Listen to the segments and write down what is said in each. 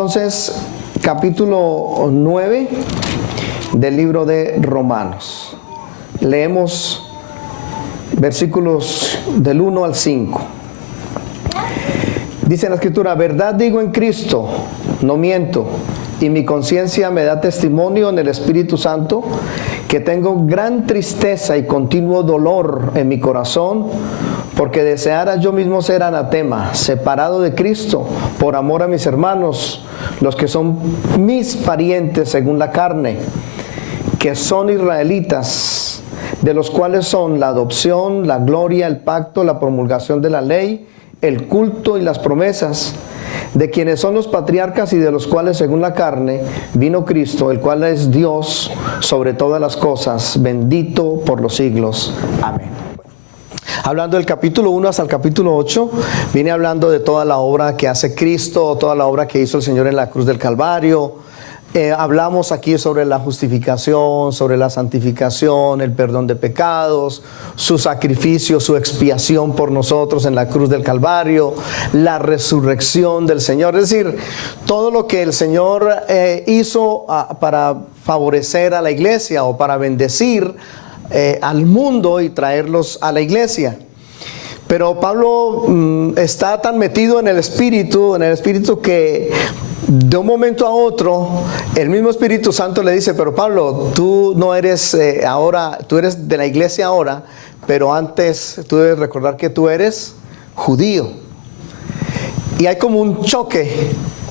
Entonces, capítulo 9 del libro de Romanos. Leemos versículos del 1 al 5. Dice la Escritura: verdad digo en Cristo, no miento, y mi conciencia me da testimonio en el Espíritu Santo, que tengo gran tristeza y continuo dolor en mi corazón, porque deseara yo mismo ser anatema, separado de Cristo, por amor a mis hermanos, los que son mis parientes según la carne, que son israelitas, de los cuales son la adopción, la gloria, el pacto, la promulgación de la ley, el culto y las promesas, de quienes son los patriarcas y de los cuales según la carne vino Cristo, el cual es Dios sobre todas las cosas, bendito por los siglos. Amén. Hablando del capítulo 1 hasta el capítulo 8, viene hablando de toda la obra que hace Cristo, toda la obra que hizo el Señor en la cruz del Calvario. Hablamos aquí sobre la justificación, sobre la santificación, el perdón de pecados, su sacrificio, su expiación por nosotros en la cruz del Calvario, la resurrección del Señor. Es decir, todo lo que el Señor hizo para favorecer a la iglesia o para bendecir al mundo y traerlos a la iglesia. Pero Pablo está tan metido en el Espíritu que de un momento a otro el mismo Espíritu Santo le dice: pero Pablo, tú no eres ahora, tú eres de la iglesia ahora, pero antes tú debes recordar que tú eres judío. Y hay como un choque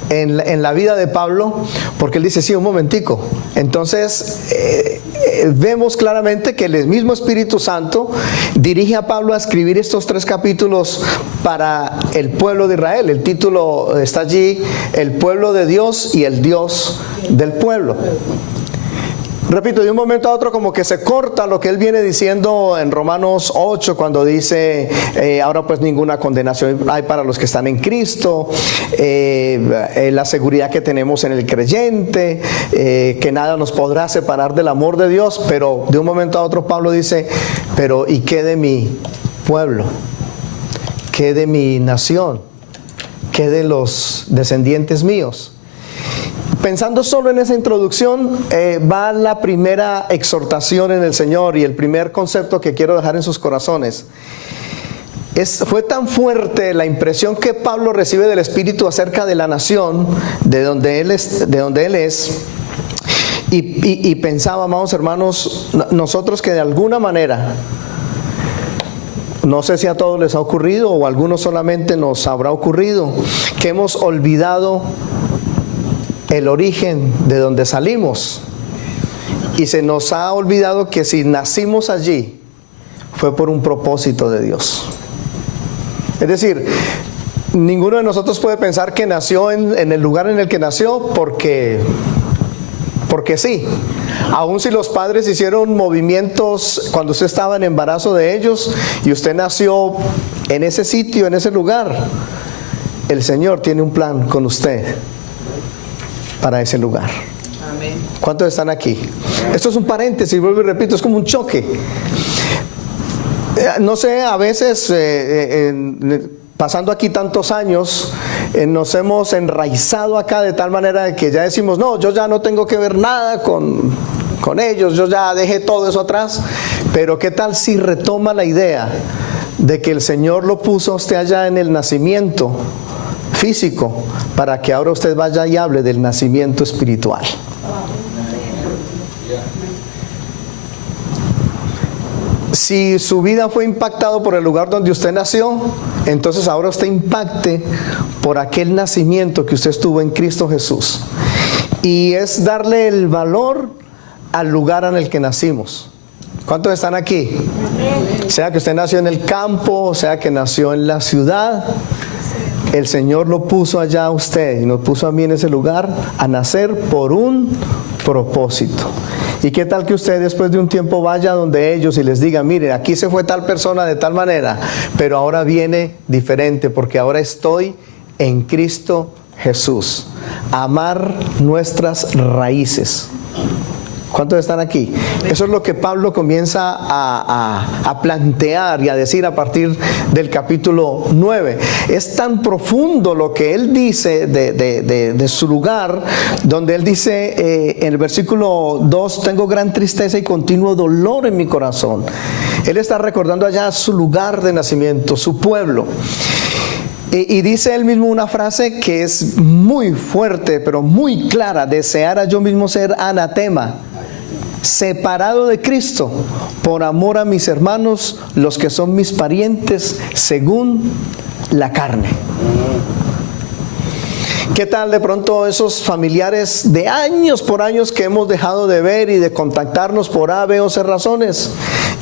en la vida de Pablo, porque él dice: sí, un momentico. Entonces vemos claramente que el mismo Espíritu Santo dirige a Pablo a escribir estos 3 capítulos para el pueblo de Israel. El título está allí: el pueblo de Dios y el Dios del pueblo. Repito, de un momento a otro como que se corta lo que él viene diciendo en Romanos 8, cuando dice ahora pues ninguna condenación hay para los que están en Cristo, la seguridad que tenemos en el creyente, que nada nos podrá separar del amor de Dios. Pero de un momento a otro Pablo dice: pero ¿y qué de mi pueblo? ¿Qué de mi nación? ¿Qué de los descendientes míos? Pensando solo en esa introducción, va la primera exhortación en el Señor, y el primer concepto que quiero dejar en sus corazones. Fue tan fuerte la impresión que Pablo recibe del Espíritu acerca de la nación de donde él es, y pensaba, amados hermanos, nosotros que de alguna manera, no sé si a todos les ha ocurrido o a algunos solamente nos habrá ocurrido, que hemos olvidado el origen de donde salimos, y se nos ha olvidado que si nacimos allí fue por un propósito de Dios. Es decir, ninguno de nosotros puede pensar que nació en el lugar en el que nació porque sí. Aun si los padres hicieron movimientos cuando usted estaba en embarazo de ellos y usted nació en ese sitio, en ese lugar, el Señor tiene un plan con usted para ese lugar. Amén. ¿Cuántos están aquí? Esto es un paréntesis, vuelvo y repito, es como un choque. No sé, a veces pasando aquí tantos años, nos hemos enraizado acá de tal manera de que ya decimos: no, yo ya no tengo que ver nada con ellos, yo ya dejé todo eso atrás. Pero ¿qué tal si retoma la idea de que el Señor lo puso a usted allá en el nacimiento físico, para que ahora usted vaya y hable del nacimiento espiritual? Si su vida fue impactada por el lugar donde usted nació, entonces ahora usted impacte por aquel nacimiento que usted estuvo en Cristo Jesús. Y es darle el valor al lugar en el que nacimos. ¿Cuántos están aquí? Sea que usted nació en el campo, sea que nació en la ciudad, el Señor lo puso allá a usted y nos puso a mí en ese lugar a nacer por un propósito. ¿Y qué tal que usted después de un tiempo vaya donde ellos y les diga: mire, aquí se fue tal persona de tal manera, pero ahora viene diferente porque ahora estoy en Cristo Jesús? Amar nuestras raíces. ¿Cuántos están aquí? Eso es lo que Pablo comienza a plantear y a decir a partir del capítulo 9. Es tan profundo lo que él dice de su lugar, donde él dice en el versículo 2, tengo gran tristeza y continuo dolor en mi corazón. Él está recordando allá su lugar de nacimiento, su pueblo. Y dice él mismo una frase que es muy fuerte, pero muy clara: deseara yo mismo ser anatema, separado de Cristo, por amor a mis hermanos, los que son mis parientes según la carne. ¿Qué tal de pronto esos familiares de años por años que hemos dejado de ver y de contactarnos por A, B o C razones?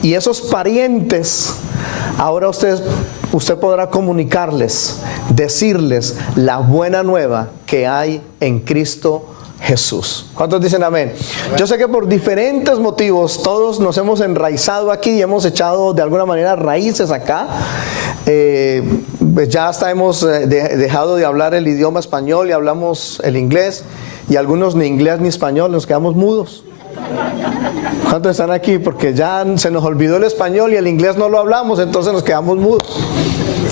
Y esos parientes, ahora usted podrá comunicarles, decirles la buena nueva que hay en Cristo Jesús. ¿Cuántos dicen amén? Yo sé que por diferentes motivos todos nos hemos enraizado aquí y hemos echado de alguna manera raíces acá. Pues ya hasta hemos dejado de hablar el idioma español y hablamos el inglés, y algunos ni inglés ni español, nos quedamos mudos. ¿Cuántos están aquí? Porque ya se nos olvidó el español y el inglés no lo hablamos, entonces nos quedamos mudos.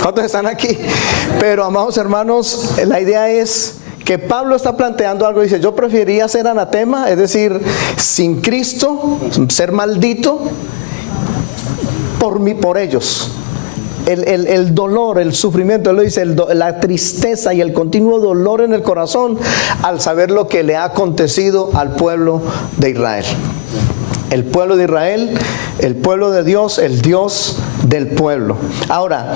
¿Cuántos están aquí? Pero amados hermanos, la idea es que Pablo está planteando algo. Dice: yo preferiría ser anatema, es decir, sin Cristo, ser maldito por ellos. El dolor, el sufrimiento, él lo dice, la tristeza y el continuo dolor en el corazón al saber lo que le ha acontecido al pueblo de Israel. El pueblo de Israel, el pueblo de Dios, el Dios del pueblo. Ahora,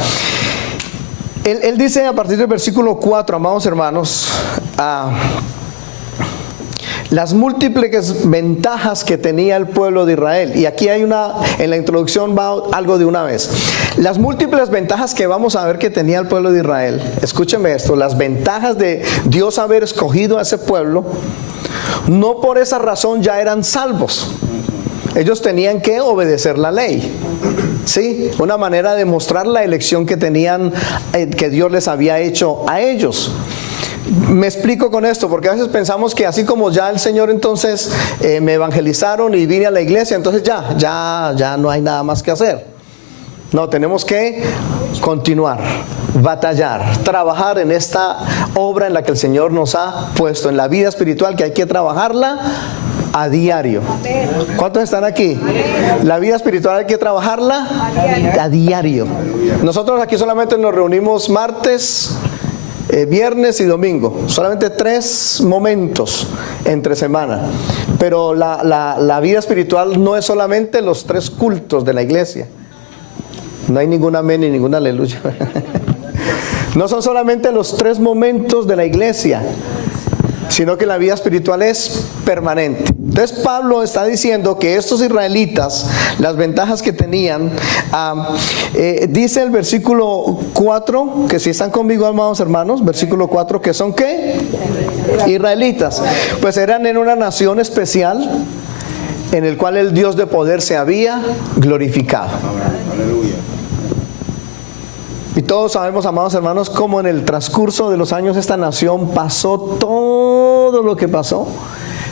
él dice a partir del versículo 4, amados hermanos, las múltiples ventajas que tenía el pueblo de Israel. Y aquí hay en la introducción va algo de una vez. Las múltiples ventajas que vamos a ver que tenía el pueblo de Israel. Escúcheme esto: las ventajas de Dios haber escogido a ese pueblo, no por esa razón ya eran salvos. Ellos tenían que obedecer la ley. ¿Sí? Una manera de mostrar la elección que tenían, que Dios les había hecho a ellos. Me explico con esto, porque a veces pensamos que así como ya el Señor entonces me evangelizaron y vine a la iglesia, entonces ya no hay nada más que hacer. No, tenemos que continuar, batallar, trabajar en esta obra en la que el Señor nos ha puesto, en la vida espiritual, que hay que trabajarla a diario. ¿Cuántos están aquí? La vida espiritual hay que trabajarla a diario. Nosotros aquí solamente nos reunimos martes, viernes y domingo, solamente 3 momentos entre semana. Pero la vida espiritual no es solamente los 3 cultos de la iglesia. No hay ningún amén ni ningún aleluya. No son solamente los 3 momentos de la iglesia, sino que la vida espiritual es permanente. Entonces Pablo está diciendo que estos israelitas, las ventajas que tenían, dice el versículo 4, que si están conmigo, amados hermanos, versículo 4, que son ¿qué? Israelitas. Pues eran en una nación especial en el cual el Dios de poder se había glorificado. Y todos sabemos, amados hermanos, cómo en el transcurso de los años esta nación pasó todo lo que pasó.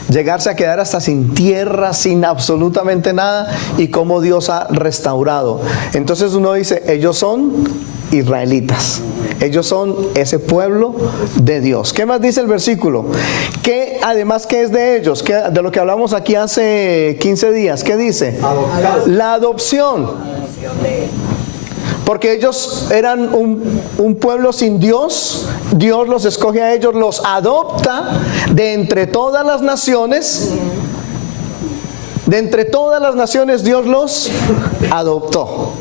Llegarse a quedar hasta sin tierra, sin absolutamente nada, y cómo Dios ha restaurado. Entonces uno dice, ellos son israelitas. Ellos son ese pueblo de Dios. ¿Qué más dice el versículo? Que además, ¿qué es de ellos? ¿Qué, de lo que hablamos aquí hace 15 días? ¿Qué dice? La adopción. Porque ellos eran un pueblo sin Dios. Dios los escoge a ellos, los adopta de entre todas las naciones. De entre todas las naciones Dios los adoptó.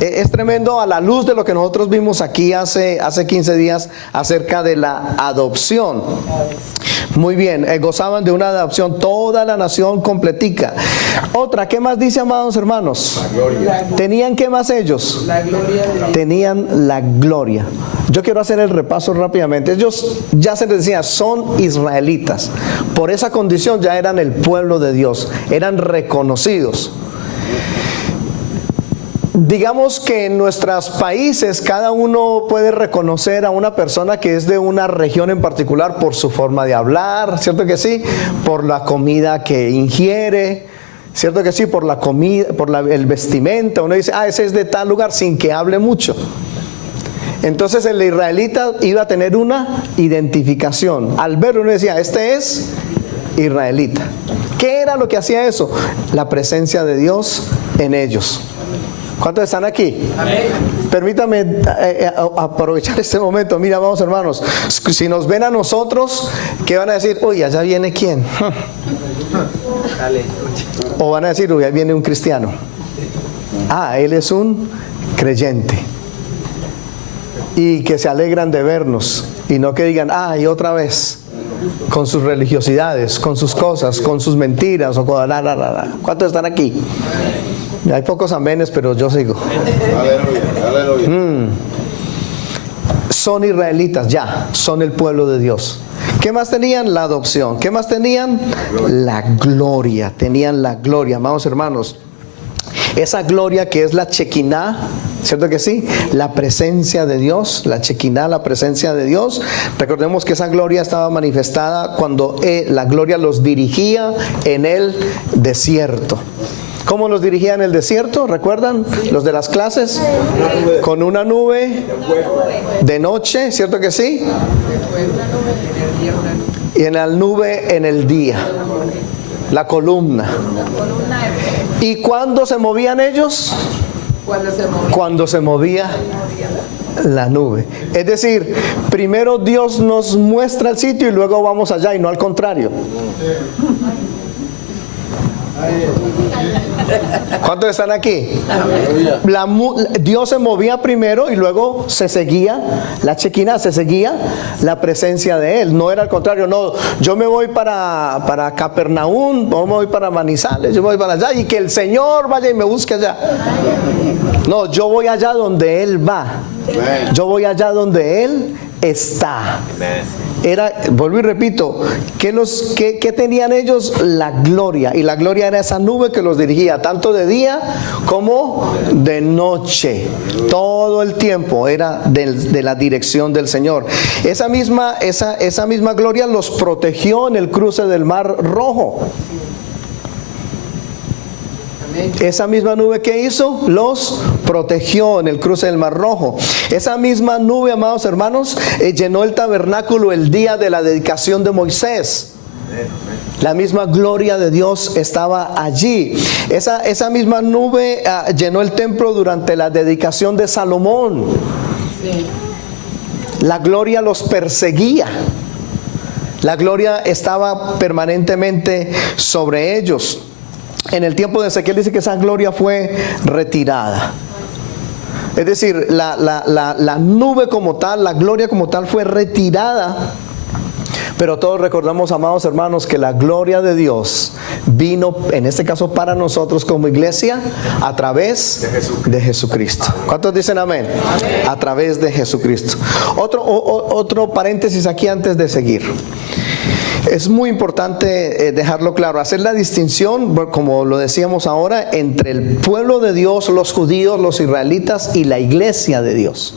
Es tremendo a la luz de lo que nosotros vimos aquí hace 15 días acerca de la adopción. Muy bien, gozaban de una adopción toda la nación completica. Otra, ¿qué más dice, amados hermanos? ¿Tenían qué más ellos? La gloria de Dios. Tenían la gloria. Yo quiero hacer el repaso rápidamente. Ellos, ya se les decía, son israelitas. Por esa condición ya eran el pueblo de Dios, eran reconocidos. digamos que en nuestros países cada uno puede reconocer a una persona que es de una región en particular por su forma de hablar, ¿cierto que sí? Por la comida que ingiere, ¿cierto que sí? Por la comida, el vestimenta. Uno dice, ese es de tal lugar, sin que hable mucho. Entonces el israelita iba a tener una identificación. Al verlo uno decía, este es israelita. ¿Qué era lo que hacía eso? La presencia de Dios en ellos. ¿Cuántos están aquí? Amén. Permítame aprovechar este momento. Mira, vamos hermanos, si nos ven a nosotros, ¿qué van a decir? Uy, allá viene quién. O van a decir, uy, ahí viene un cristiano. Él es un creyente. Y que se alegran de vernos. Y no que digan, y otra vez. Con sus religiosidades, con sus cosas, con sus mentiras. ¿Cuántos están aquí? Hay pocos amenes, pero yo sigo. Aleluya. Son israelitas, son el pueblo de Dios. ¿Qué más tenían? La adopción. ¿Qué más tenían? La gloria. Tenían la gloria, amados hermanos. Esa gloria que es la Shekinah, ¿cierto que sí? La presencia de Dios, la Shekinah, la presencia de Dios. Recordemos que esa gloria estaba manifestada cuando la gloria los dirigía en el desierto. ¿Cómo los dirigía en el desierto? ¿Recuerdan? Los de las clases. Con una nube de noche, ¿cierto que sí? Y en la nube en el día. La columna. ¿Y cuándo se movían ellos? Cuando se movía la nube. Es decir, primero Dios nos muestra el sitio y luego vamos allá, y no al contrario. ¿Cuántos están aquí? Dios se movía primero y luego se seguía la Shekinah, se seguía la presencia de Él. No era al contrario, no, yo me voy para Capernaum, o me voy para Manizales, yo me voy para allá y que el Señor vaya y me busque allá. No, yo voy allá donde Él va. Yo voy allá donde Él está. Vuelvo y repito, ¿qué tenían ellos? La gloria. Y la gloria era esa nube que los dirigía, tanto de día como de noche. Todo el tiempo era de la dirección del Señor. Esa misma gloria los protegió en el cruce del Mar Rojo. Esa misma nube que hizo, los protegió en el cruce del Mar Rojo. Esa misma nube, amados hermanos, llenó el tabernáculo el día de la dedicación de Moisés. La misma gloria de Dios estaba allí. Esa misma nube llenó el templo durante la dedicación de Salomón. La gloria los perseguía. La gloria estaba permanentemente sobre ellos. En el tiempo de Ezequiel dice que esa gloria fue retirada. Es decir, la nube como tal, la gloria como tal fue retirada. Pero todos recordamos, amados hermanos, que la gloria de Dios vino, en este caso para nosotros como iglesia, a través de Jesucristo. ¿Cuántos dicen amén? Amén. A través de Jesucristo. Otro paréntesis aquí antes de seguir. Es muy importante dejarlo claro, hacer la distinción, como lo decíamos ahora, entre el pueblo de Dios, los judíos, los israelitas y la iglesia de Dios.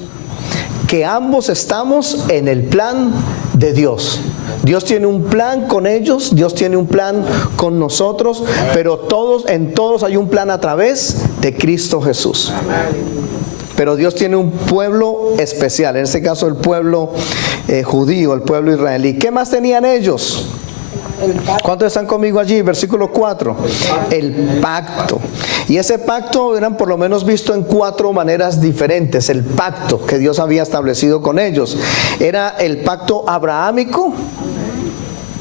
Que ambos estamos en el plan de Dios. Dios tiene un plan con ellos, Dios tiene un plan con nosotros, pero en todos hay un plan a través de Cristo Jesús. Pero Dios tiene un pueblo especial, en este caso el pueblo judío, el pueblo israelí. ¿Qué más tenían ellos? ¿Cuántos están conmigo allí? Versículo 4. El pacto. Y ese pacto eran por lo menos visto en 4 maneras diferentes. El pacto que Dios había establecido con ellos. Era el pacto abrahámico.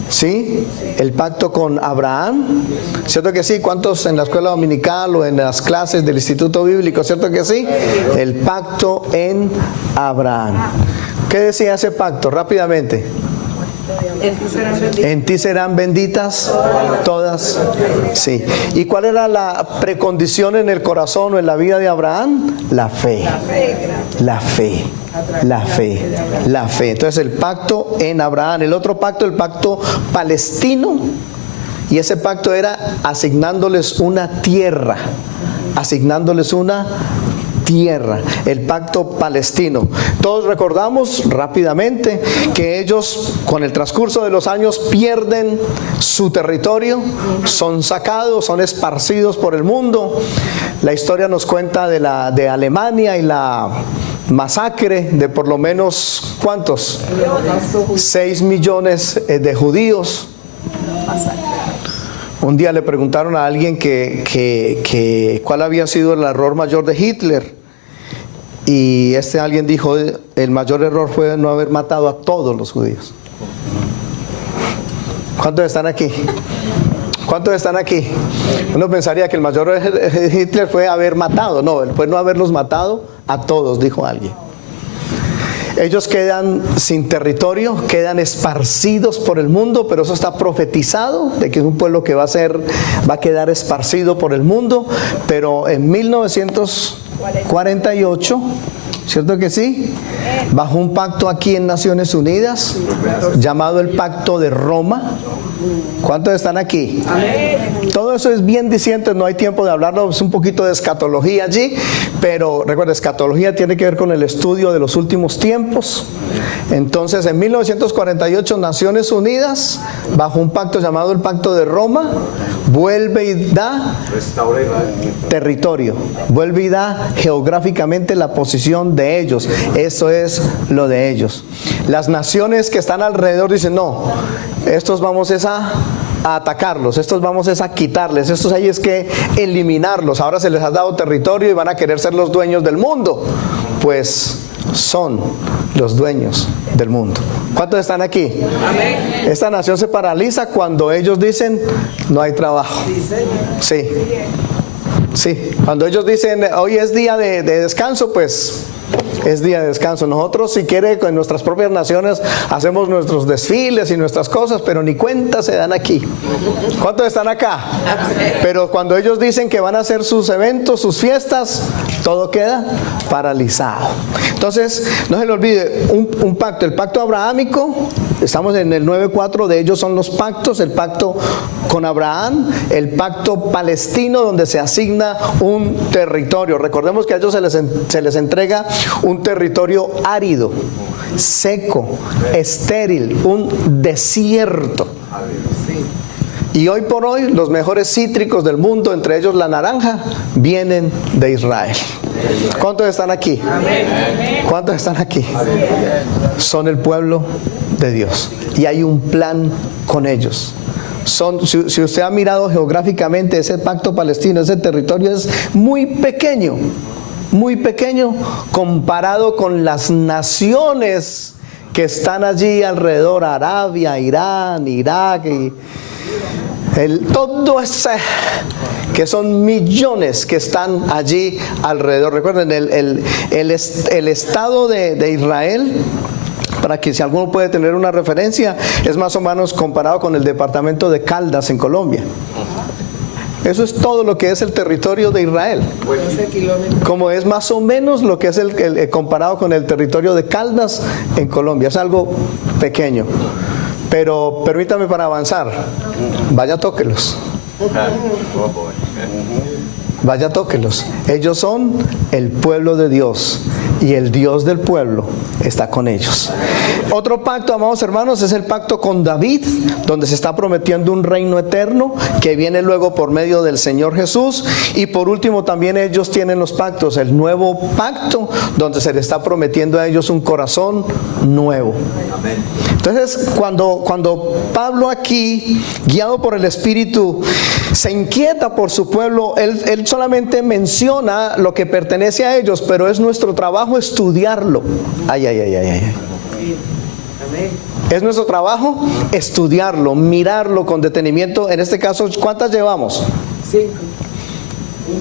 ¿Sí? El pacto con Abraham. ¿Cierto que sí? ¿Cuántos en la escuela dominical o en las clases del Instituto Bíblico? ¿Cierto que sí? El pacto en Abraham. ¿Qué decía ese pacto? Rápidamente. En ti serán benditas todas. Sí. ¿Y cuál era la precondición en el corazón o en la vida de Abraham? La fe. La fe. La fe. La fe. Entonces el pacto en Abraham. El otro pacto, el pacto palestino. Y ese pacto era asignándoles una tierra asignándoles una tierra, el pacto palestino. Todos recordamos rápidamente que ellos, con el transcurso de los años, pierden su territorio, son sacados, son esparcidos por el mundo. La historia nos cuenta de Alemania y la masacre de por lo menos, ¿cuántos? 6 millones de judíos. Un día le preguntaron a alguien que cuál había sido el error mayor de Hitler, y alguien dijo: el mayor error fue no haber matado a todos los judíos. ¿Cuántos están aquí? ¿Cuántos están aquí? Uno pensaría que el mayor error de Hitler fue haber matado. No, fue no haberlos matado a todos, dijo alguien. Ellos quedan sin territorio, quedan esparcidos por el mundo, pero eso está profetizado, de que es un pueblo que va a quedar esparcido por el mundo. Pero en 1948, ¿cierto que sí? Bajo un pacto aquí en Naciones Unidas, llamado el Pacto de Roma. ¿Cuántos están aquí? Amén. Todo eso es bien diciente, no hay tiempo de hablarlo, es un poquito de escatología allí, pero recuerda, escatología tiene que ver con el estudio de los últimos tiempos. Entonces, en 1948, Naciones Unidas, bajo un pacto llamado el Pacto de Roma, vuelve y da territorio, vuelve y da geográficamente la posición de ellos. Eso es lo de ellos. Las naciones que están alrededor dicen: no, estos vamos a atacarlos, estos vamos a quitarles, estos hay es que eliminarlos. Ahora se les ha dado territorio y van a querer ser los dueños del mundo. Pues son los dueños del mundo. ¿Cuántos están aquí? Amén. Esta nación se paraliza cuando ellos dicen: no hay trabajo. Sí. Sí. Cuando ellos dicen: hoy es día de descanso, pues es día de descanso. Nosotros, si quiere, con nuestras propias naciones hacemos nuestros desfiles y nuestras cosas, pero ni cuenta se dan aquí. ¿Cuántos están acá? Pero cuando ellos dicen que van a hacer sus eventos, sus fiestas, todo queda paralizado. Entonces, no se le olvide, un pacto, el pacto abrahámico, estamos en el 9:4, de ellos son los pactos: el pacto con Abraham, el pacto palestino, donde se asigna un territorio. Recordemos que a ellos se les entrega un territorio árido, seco, estéril, un desierto. Y hoy por hoy los mejores cítricos del mundo, entre ellos la naranja, vienen de Israel. ¿Cuántos están aquí? ¿Cuántos están aquí? Son el pueblo de Dios y hay un plan con ellos. Si usted ha mirado geográficamente ese pacto palestino, ese territorio es muy pequeño comparado con las naciones que están allí alrededor: Arabia, Irán, Irak, y todo ese, que son millones que están allí alrededor. Recuerden, el Estado de Israel, para que si alguno puede tener una referencia, es más o menos comparado con el departamento de Caldas en Colombia. Eso es todo lo que es el territorio de Israel. Como es más o menos lo que es el comparado con el territorio de Caldas en Colombia. Es algo pequeño. Pero permítame, para avanzar, vaya, tóquelos. Vaya, tóquelos. Ellos son el pueblo de Dios y el Dios del pueblo está con ellos. Otro pacto, amados hermanos, es el pacto con David, donde se está prometiendo un reino eterno que viene luego por medio del Señor Jesús. Y por último, también ellos tienen los pactos, el nuevo pacto, donde se les está prometiendo a ellos un corazón nuevo. Entonces, cuando Pablo aquí, guiado por el Espíritu, se inquieta por su pueblo, él solamente menciona lo que pertenece a ellos, pero es nuestro trabajo estudiarlo. Es nuestro trabajo estudiarlo, mirarlo con detenimiento. En este caso, ¿cuántas llevamos? 5.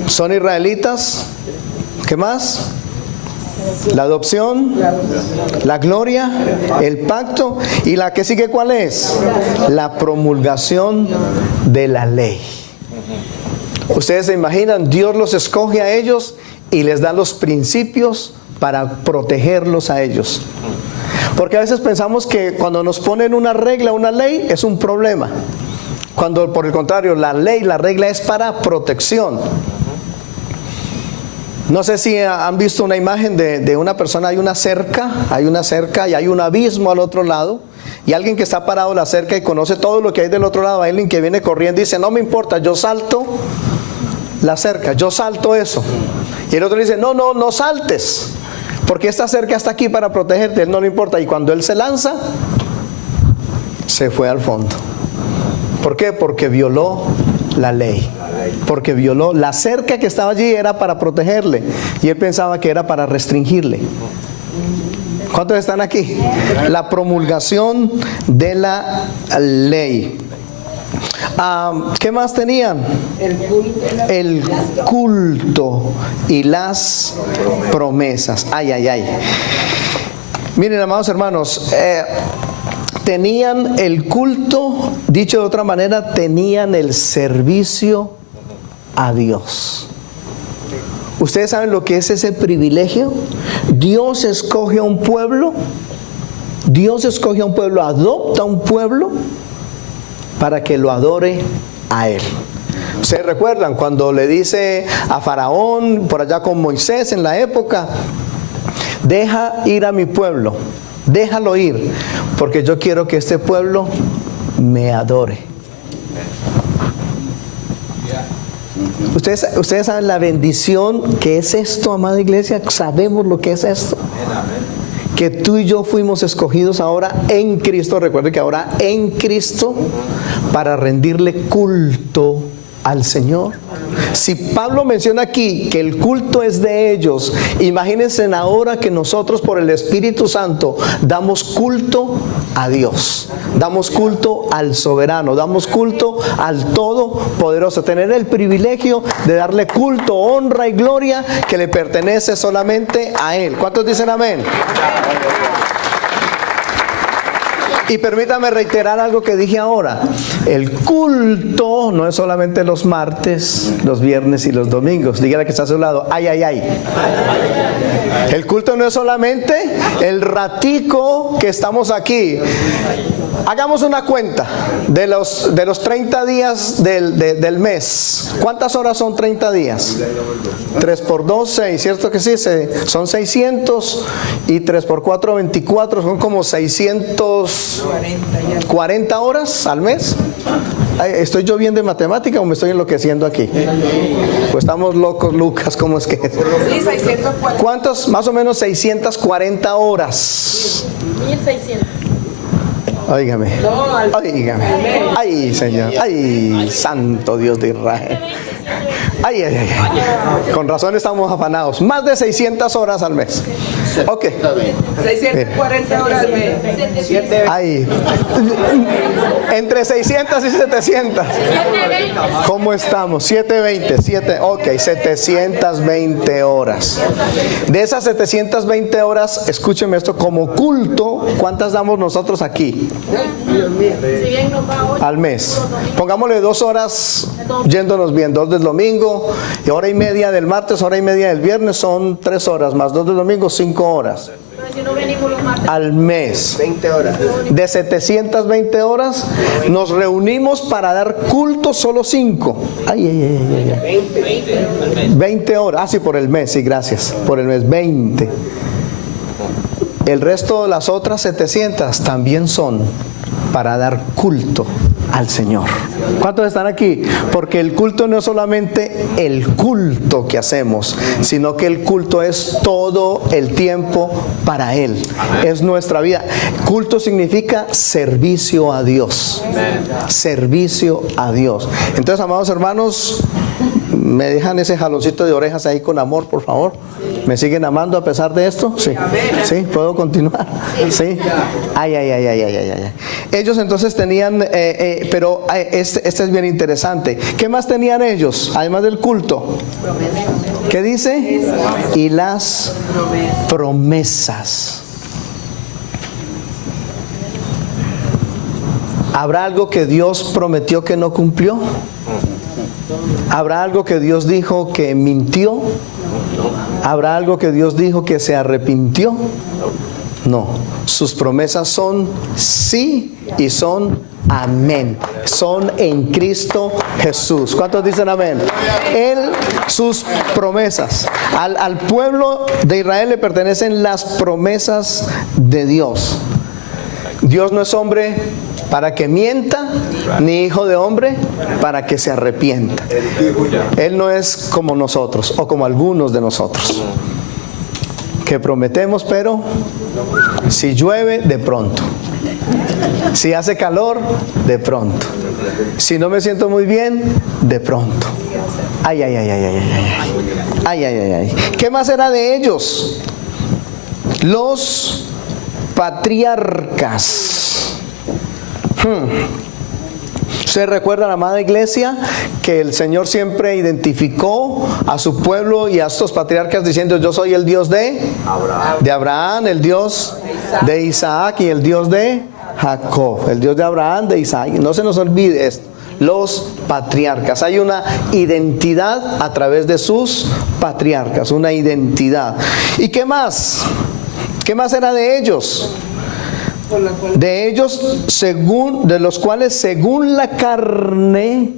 ¿Son israelitas? ¿Qué más? La adopción, la gloria, el pacto, y la que sigue, ¿cuál es? La promulgación de la ley. Ustedes se imaginan, Dios los escoge a ellos y les da los principios para protegerlos a ellos. Porque a veces pensamos que cuando nos ponen una regla, una ley, es un problema. Cuando por el contrario, la ley, la regla es para protección. No sé si han visto una imagen de una persona, hay una cerca y hay un abismo al otro lado. Y alguien que está parado en la cerca y conoce todo lo que hay del otro lado, hay alguien que viene corriendo y dice, no me importa, yo salto la cerca, yo salto eso. Y el otro dice, no saltes, porque esta cerca está aquí para protegerte, él no le importa. Y cuando él se lanza, se fue al fondo. ¿Por qué? Porque violó la ley. Porque violó la cerca que estaba allí, era para protegerle, y él pensaba que era para restringirle. ¿Cuántos están aquí? La promulgación de la ley. ¿Qué más tenían? El culto y las promesas. Ay. Miren, amados hermanos, tenían el culto, dicho de otra manera, tenían el servicio a Dios. ¿Ustedes saben lo que es ese privilegio? Dios escoge a un pueblo, adopta a un pueblo para que lo adore a Él. ¿Ustedes recuerdan cuando le dice a Faraón, por allá con Moisés en la época, deja ir a mi pueblo, déjalo ir, porque yo quiero que este pueblo me adore? Ustedes saben la bendición que es esto, amada iglesia. Sabemos lo que es esto. Que tú y yo fuimos escogidos ahora en Cristo. Recuerden que ahora en Cristo, para rendirle culto al Señor. Si Pablo menciona aquí que el culto es de ellos, imagínense ahora que nosotros por el Espíritu Santo damos culto a Dios, damos culto al soberano, damos culto al Todopoderoso. Tener el privilegio de darle culto, honra y gloria que le pertenece solamente a Él. ¿Cuántos dicen amén? Y permítame reiterar algo que dije ahora. El culto no es solamente los martes, los viernes y los domingos. Dígale que está a su lado, ay. El culto no es solamente el ratico que estamos aquí. Hagamos una cuenta de los 30 días del mes. ¿Cuántas horas son 30 días? 3 por 2, 6, ¿cierto que sí? Son 600 y 3 por 4, 24, son como 640 horas al mes. ¿Estoy yo bien de matemática o me estoy enloqueciendo aquí? Pues estamos locos, Lucas, ¿cómo es que es? Sí, 640. ¿Cuántos? Más o menos 640 horas. 1600. Óigame. Ay, Señor. Ay, santo Dios de Israel. Ay. Con razón estamos afanados. Más de 600 horas al mes. Ok. 640 horas al mes. Ay. Entre 600 y 700. ¿Cómo estamos? 720. Ok, 720 horas. De esas 720 horas, escúcheme esto, como culto, ¿cuántas damos nosotros aquí? Al mes. Pongámosle 2 horas yéndonos bien, 2 del domingo y hora y media del martes, hora y media del viernes, son 3 horas más 2 del domingo, 5 horas al mes. 20 horas. De 720 horas nos reunimos para dar culto solo 5. Ay. 20 horas. Ah, sí, por el mes, sí, gracias. Por el mes, 20. El resto de las otras 700 también son para dar culto al Señor. ¿Cuántos están aquí? Porque el culto no es solamente el culto que hacemos, sino que el culto es todo el tiempo para Él. Es nuestra vida. Culto significa servicio a Dios. Servicio a Dios. Entonces, amados hermanos, ¿me dejan ese jaloncito de orejas ahí con amor, por favor? ¿Me siguen amando a pesar de esto? Sí. ¿Sí? ¿Puedo continuar? Sí. Ay. Ellos entonces tenían, pero este es bien interesante. ¿Qué más tenían ellos, además del culto? ¿Qué dice? Y las promesas. ¿Habrá algo que Dios prometió que no cumplió? ¿Habrá algo que Dios dijo que mintió? ¿Habrá algo que Dios dijo que se arrepintió? No. Sus promesas son sí y son Amén. Son en Cristo Jesús. ¿Cuántos dicen amén? Él, sus promesas. Al pueblo de Israel le pertenecen las promesas de Dios. Dios no es hombre para que mienta, ni hijo de hombre para que se arrepienta. Él no es como nosotros, o como algunos de nosotros, que prometemos, pero si llueve, de pronto. Si hace calor, de pronto. Si no me siento muy bien, de pronto. Ay, ay, ay, ay, ay, ay, ay. Ay, ay, ay, ay. ¿Qué más era de ellos? Los patriarcas. ¿Usted recuerda, la amada iglesia, que el Señor siempre identificó a su pueblo y a estos patriarcas diciendo: yo soy el Dios de Abraham, el Dios de Isaac y el Dios de Jacob? El Dios de Abraham, de Isaac. No se nos olvide esto. Los patriarcas. Hay una identidad a través de sus patriarcas, una identidad. ¿Y qué más? ¿Qué más era de ellos? De ellos, de los cuales según la carne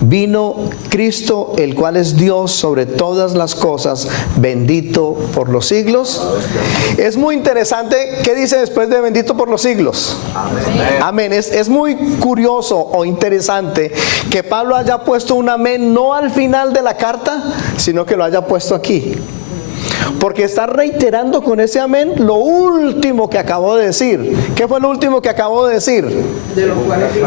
vino Cristo, el cual es Dios sobre todas las cosas, bendito por los siglos. Es muy interesante. ¿Qué dice después de bendito por los siglos? Amén. Es muy curioso o interesante que Pablo haya puesto un amén no al final de la carta, sino que lo haya puesto aquí. Porque está reiterando con ese amén lo último que acabó de decir. ¿Qué fue lo último que acabó de decir?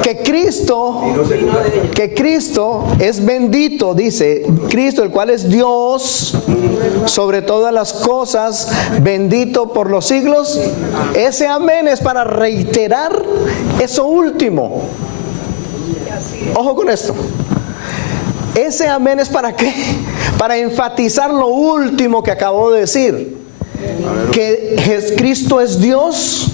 Que Cristo es bendito, dice Cristo, el cual es Dios sobre todas las cosas, bendito por los siglos. Ese amén es para reiterar eso último. Ojo con esto. Ese amén es ¿para qué? Para enfatizar lo último que acabo de decir. Que Cristo es Dios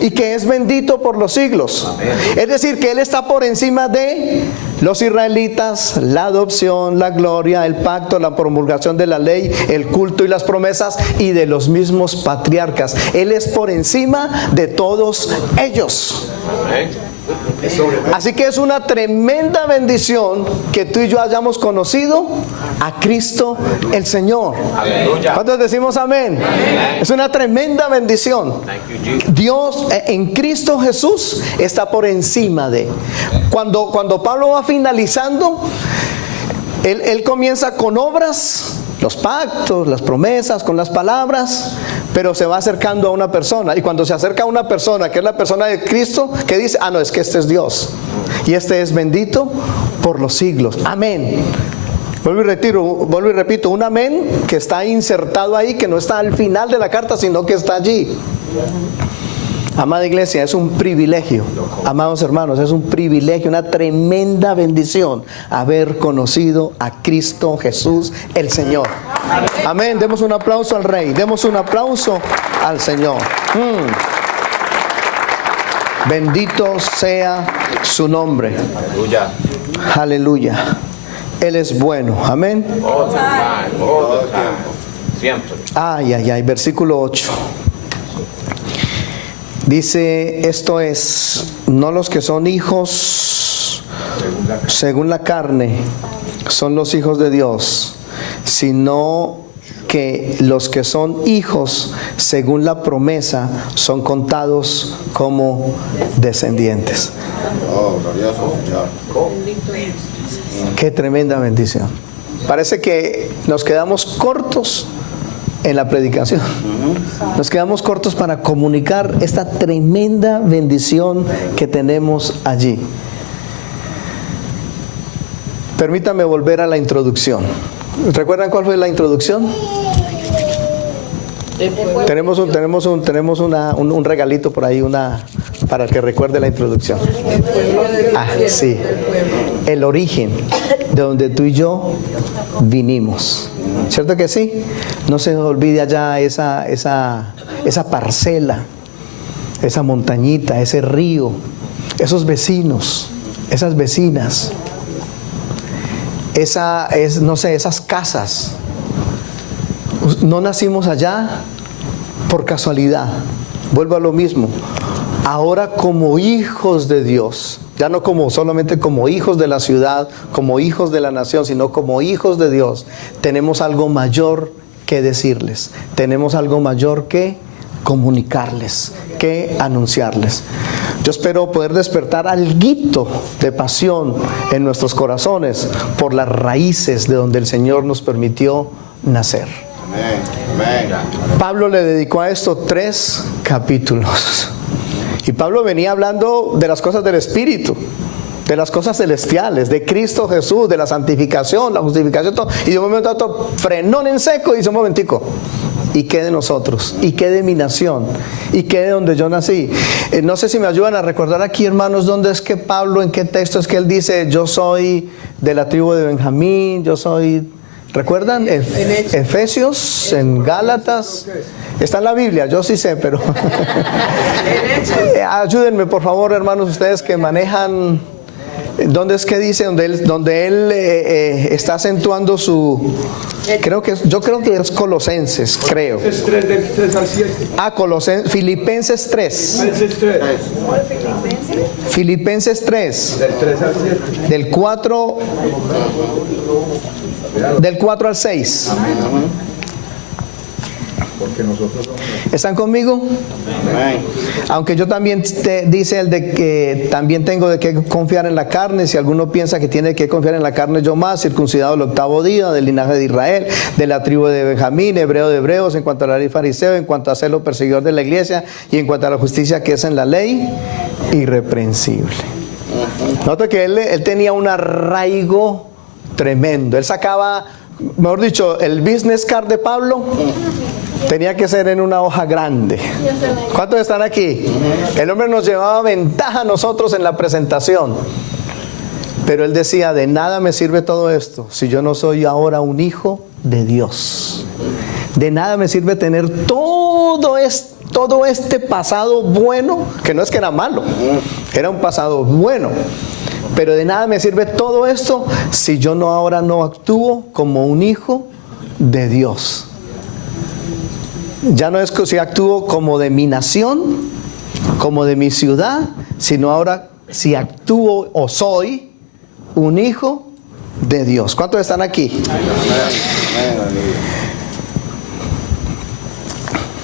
y que es bendito por los siglos. Es decir, que Él está por encima de los israelitas, la adopción, la gloria, el pacto, la promulgación de la ley, el culto y las promesas, y de los mismos patriarcas. Él es por encima de todos ellos. Así que es una tremenda bendición que tú y yo hayamos conocido a Cristo el Señor. ¿Cuántos decimos amén? Es una tremenda bendición. Dios en Cristo Jesús está por encima de. Cuando Pablo va finalizando, él comienza con obras, los pactos, las promesas, con las palabras, pero se va acercando a una persona. Y cuando se acerca a una persona, que es la persona de Cristo, que dice: ah, no, es que este es Dios. Y este es bendito por los siglos. Amén. Vuelvo y repito, un amén que está insertado ahí, que no está al final de la carta, sino que está allí. Amada iglesia, es un privilegio, amados hermanos, es un privilegio, una tremenda bendición haber conocido a Cristo Jesús el Señor. Amén. Demos un aplauso al Rey, demos un aplauso al Señor. Bendito sea su nombre. Aleluya. Aleluya. Él es bueno. Amén. Siempre. Ay, ay, ay. Versículo 8. Dice: esto es, no los que son hijos según la carne son los hijos de Dios, sino que los que son hijos según la promesa son contados como descendientes. Qué tremenda bendición. Parece que nos quedamos cortos en la predicación. Nos quedamos cortos para comunicar esta tremenda bendición que tenemos allí. Permítame volver a la introducción. ¿Recuerdan cuál fue la introducción? Tenemos un regalito por ahí, para el que recuerde la introducción. Ah, sí. El origen de donde tú y yo vinimos. ¿Cierto que sí? No se olvide allá esa parcela, esa montañita, ese río, esos vecinos, esas vecinas, esas casas. No nacimos allá por casualidad. Vuelvo a lo mismo. ahora como hijos de Dios, ya no solamente como hijos de la ciudad, como hijos de la nación, sino como hijos de Dios, tenemos algo mayor que decirles, tenemos algo mayor que comunicarles, que anunciarles. Yo espero poder despertar alguito de pasión en nuestros corazones por las raíces de donde el Señor nos permitió nacer. Pablo le dedicó a esto 3 capítulos. Y Pablo venía hablando de las cosas del Espíritu, de las cosas celestiales, de Cristo Jesús, de la santificación, la justificación, todo. Y de un momento a otro frenón en seco y dice: un momentico, ¿y qué de nosotros? ¿Y qué de mi nación? ¿Y qué de donde yo nací? No sé si me ayudan a recordar aquí, hermanos, dónde es que Pablo, en qué texto es que él dice: yo soy de la tribu de Benjamín, yo soy... ¿Recuerdan? Efesios, en Gálatas. Está en la Biblia, yo sí sé, pero... Ayúdenme, por favor, hermanos, ustedes que manejan... ¿Dónde es que dice? Donde él está acentuando su... Yo creo que es Colosenses, creo. Es 3 del 3 al 7. Filipenses 3. Filipenses 3. Del 3 al 7. Del 4 al 6. Porque nosotros somos... ¿Están conmigo? Aunque yo también dice el de que también tengo de qué confiar en la carne. Si alguno piensa que tiene que confiar en la carne, yo más, circuncidado el 8º día, del linaje de Israel, de la tribu de Benjamín, hebreo de hebreos, en cuanto a la ley fariseo, en cuanto a ser lo perseguidor de la iglesia, y en cuanto a la justicia que es en la ley, irreprensible. Nota que él tenía un arraigo tremendo. Él sacaba, mejor dicho, el business card de Pablo tenía que ser en una hoja grande. ¿Cuántos están aquí? El hombre nos llevaba ventaja a nosotros en la presentación. Pero él decía: de nada me sirve todo esto si yo no soy ahora un hijo de Dios. De nada me sirve tener todo este pasado bueno, que no es que era malo, era un pasado bueno. Pero de nada me sirve todo esto si yo ahora no actúo como un hijo de Dios. Ya no es que si actúo como de mi nación, como de mi ciudad, sino ahora si actúo o soy un hijo de Dios. ¿Cuántos están aquí?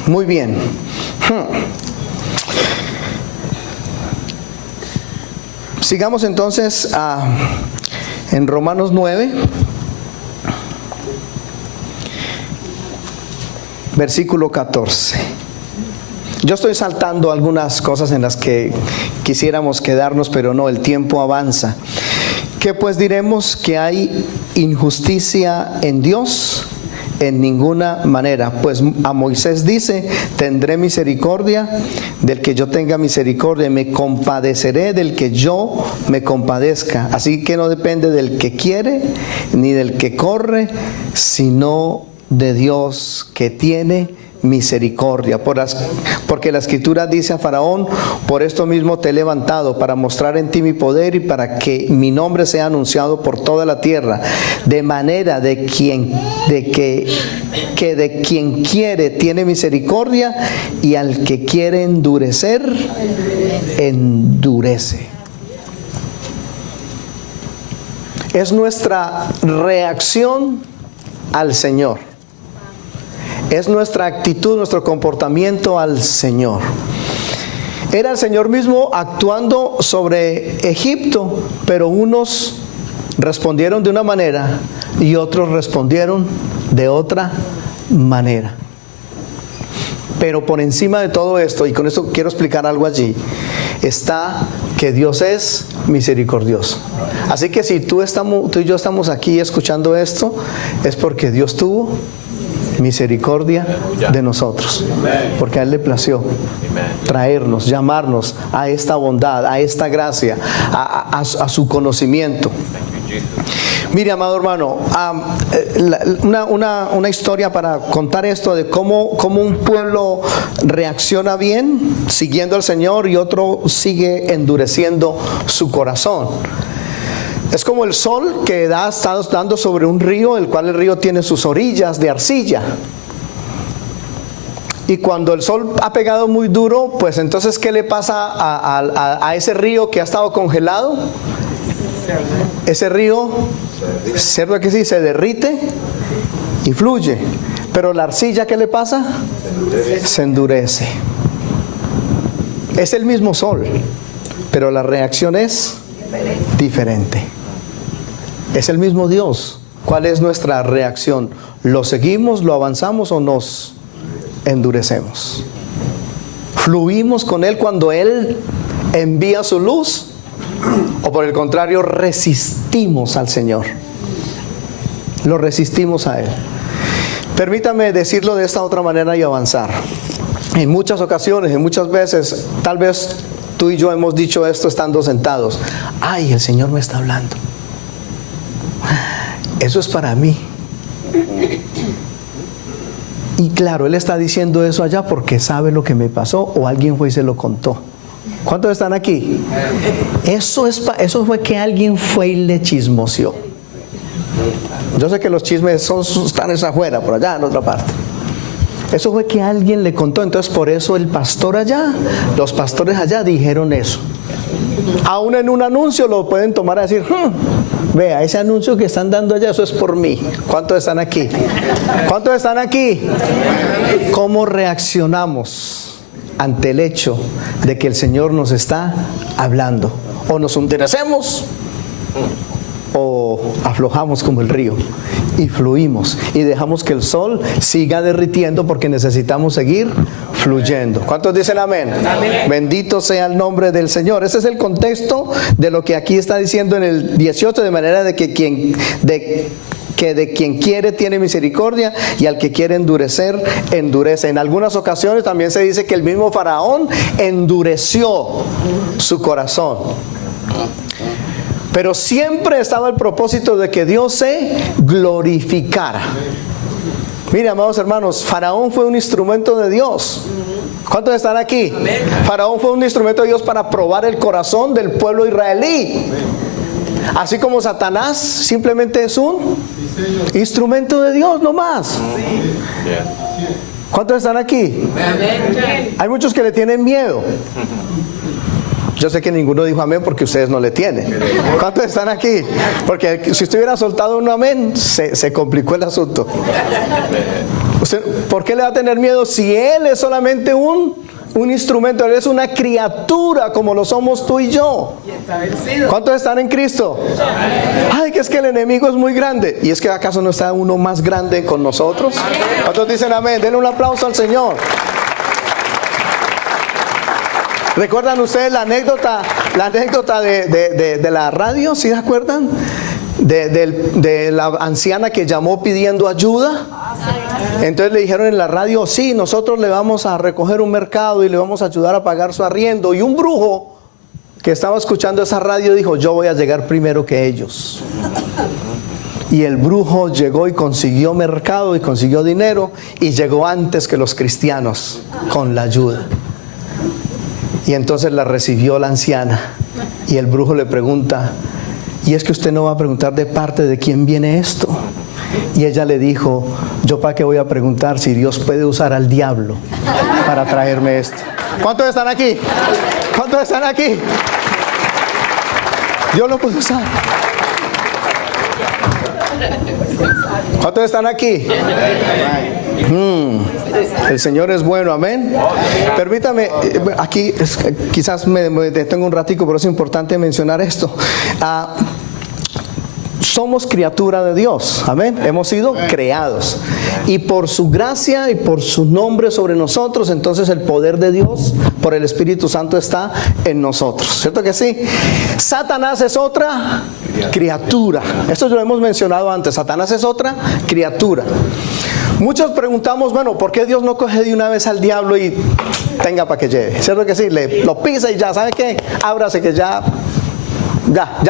Muy bien. Sigamos entonces en Romanos 9. Versículo 14. Yo estoy saltando algunas cosas en las que quisiéramos quedarnos, pero no, el tiempo avanza. ¿Qué pues diremos? ¿Que hay injusticia en Dios? En ninguna manera. Pues a Moisés dice: tendré misericordia del que yo tenga misericordia, me compadeceré del que yo me compadezca. Así que no depende del que quiere ni del que corre, sino de Dios que tiene misericordia. Porque la Escritura dice a Faraón: por esto mismo te he levantado, para mostrar en ti mi poder y para que mi nombre sea anunciado por toda la tierra. De manera de que de quien quiere tiene misericordia, y al que quiere endurecer, endurece. Es nuestra reacción al Señor. Es nuestra actitud, nuestro comportamiento al Señor. Era el Señor mismo actuando sobre Egipto, pero unos respondieron de una manera y otros respondieron de otra manera. Pero por encima de todo esto, y con esto quiero explicar algo allí, está que Dios es misericordioso. Así que si tú y yo estamos aquí escuchando esto, es porque Dios tuvo misericordia de nosotros, porque a Él le plació traernos, llamarnos a esta bondad, a esta gracia, a su conocimiento. Mire, amado hermano, una historia para contar esto de cómo un pueblo reacciona bien siguiendo al Señor y otro sigue endureciendo su corazón. Es como el sol que está dando sobre un río, el cual el río tiene sus orillas de arcilla. Y cuando el sol ha pegado muy duro, pues entonces, ¿qué le pasa a ese río que ha estado congelado? Ese río, ¿cierto que sí? Se derrite y fluye. Pero la arcilla, ¿qué le pasa? Se endurece. Es el mismo sol, pero la reacción es diferente. Es el mismo Dios. ¿Cuál es nuestra reacción? ¿Lo seguimos, lo avanzamos o nos endurecemos? ¿Fluimos con Él cuando Él envía su luz? ¿O por el contrario resistimos al Señor? Lo resistimos a Él. Permítame decirlo de esta otra manera y avanzar. En muchas ocasiones, en muchas veces, tal vez tú y yo hemos dicho esto estando sentados. Ay, el Señor me está hablando. Eso es para mí. Y claro, Él está diciendo eso allá porque sabe lo que me pasó o alguien fue y se lo contó. ¿Cuántos están aquí? Eso fue que alguien fue y le chismoseó. Yo sé que los chismes están afuera, por allá en otra parte. Eso fue que alguien le contó. Entonces por eso el pastor allá, los pastores allá dijeron eso. Aún en un anuncio lo pueden tomar a decir, vea, ese anuncio que están dando allá, eso es por mí. ¿Cuántos están aquí? ¿Cuántos están aquí? ¿Cómo reaccionamos ante el hecho de que el Señor nos está hablando? O nos endurecemos o aflojamos como el río y fluimos y dejamos que el sol siga derritiendo porque necesitamos seguir fluyendo. ¿Cuántos dicen amén? Amén. Bendito sea el nombre del Señor. Ese es el contexto de lo que aquí está diciendo en el 18, de manera de que de quien quiere tiene misericordia y al que quiere endurecer, endurece. En algunas ocasiones también se dice que el mismo Faraón endureció su corazón. Pero siempre estaba el propósito de que Dios se glorificara. Mire, amados hermanos, Faraón fue un instrumento de Dios. ¿Cuántos están aquí? Amén. Faraón fue un instrumento de Dios para probar el corazón del pueblo israelí. Así como Satanás simplemente es un instrumento de Dios, no más. ¿Cuántos están aquí? Amén. Hay muchos que le tienen miedo. Yo sé que ninguno dijo amén porque ustedes no le tienen. ¿Cuántos están aquí? Porque si usted hubiera soltado un amén, se complicó el asunto. ¿Usted, por qué le va a tener miedo si Él es solamente un instrumento? Él es una criatura como lo somos tú y yo. ¿Cuántos están en Cristo? Ay, que es que el enemigo es muy grande. ¿Y es que acaso no está uno más grande con nosotros? ¿Cuántos dicen amén? Denle un aplauso al Señor. ¿Recuerdan ustedes la anécdota de la radio? ¿Sí se acuerdan? De la anciana que llamó pidiendo ayuda. Entonces le dijeron en la radio, sí, nosotros le vamos a recoger un mercado y le vamos a ayudar a pagar su arriendo. Y un brujo que estaba escuchando esa radio dijo, yo voy a llegar primero que ellos. Y el brujo llegó y consiguió mercado y consiguió dinero y llegó antes que los cristianos con la ayuda. Y entonces la recibió la anciana y el brujo le pregunta, ¿y es que usted no va a preguntar de parte de quién viene esto? Y ella le dijo, ¿yo para qué voy a preguntar si Dios puede usar al diablo para traerme esto? ¿Cuántos están aquí? ¿Cuántos están aquí? Dios lo puede usar. ¿Cuántos están aquí? El Señor es bueno, amén. Permítame, aquí quizás me detengo un ratico, pero es importante mencionar esto. Somos criatura de Dios, amén. Hemos sido creados y por su gracia y por su nombre sobre nosotros, entonces el poder de Dios por el Espíritu Santo está en nosotros, ¿cierto que sí? Satanás es otra criatura. Esto lo hemos mencionado antes. Satanás es otra criatura. Muchos preguntamos, bueno, ¿por qué Dios no coge de una vez al diablo y tenga para que lleve? ¿Cierto que sí? Lo pisa y ya, ¿sabe qué? Ábrase que ya